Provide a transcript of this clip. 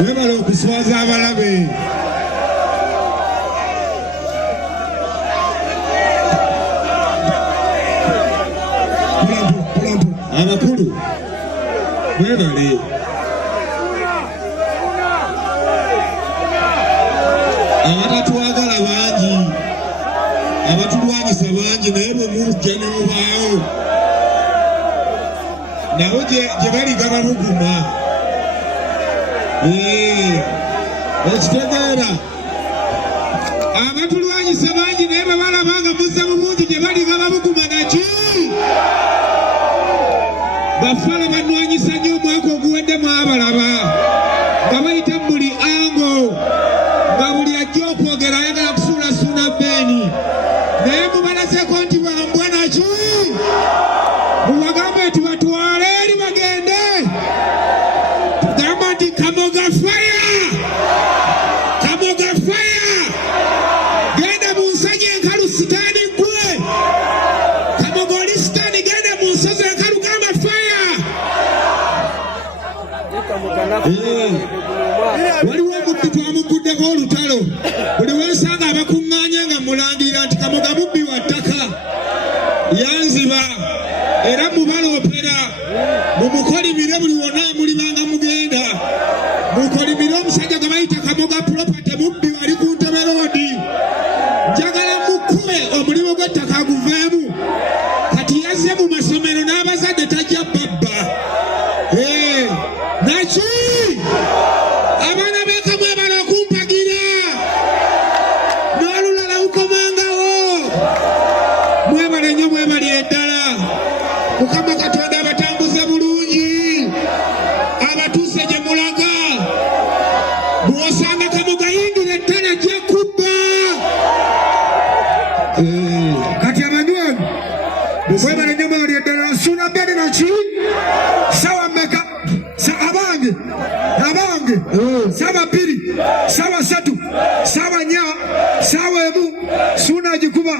webale okuswaza abalabe. Abakulu webale. Abatwagala bangi, abatulwanyisa bangi, naye bwe mujja ne mubaawo nabo gye bali gababuguma. Ekitegeera abatulwanyisa bangi naye bwe balaba nga muzza mu bungi gye bali gababuguma naki bafala banwanyisa nnyo omwaka oguweddemu abalaba nga bayita buli ango nga buli ajja okwogera ayagala kusuulasuula bbeeni naye mubalaseko nti bambwa naki mubagambe nti batwale eri bagende tugamba nti Kamoga faya, Kamoga faya, genda mu nsagi enkalu sitaani ggwe, Kamoga oli sitaani genda mu nsozi enkalu gamba faya. Waliwo omubbi twamuguddeko olutalo buli wensanga abakuŋŋaanye nga mulangira nti Kamoga mubbi wa ttaka yanziba era mubaloopera mumukolimire buli wonna mulibanga mugenda mukolimire omusajja gwe bayita Kamoga property mubbi wali ku Ntebe roodi njagala mukube omulimu gw'ettaka aguveemu kati yazze mu masomero n'abazadde tajja babba naki abaana beekamwe bala okumpagira n'olulala lukomangawo mwebale nnyo mwebalire ddala Mukama Katonda abatambuze bulungi abatuuse gye mulaga bw'osanga Kamoga yingira ettala ajja kubba kati abanywanyi mwebale nnyo mwebalire ddala nsuna bbeni naki sawa mmeka abange sawa bbiri sawa ssatu sawa nnya sawa emu suna agikuba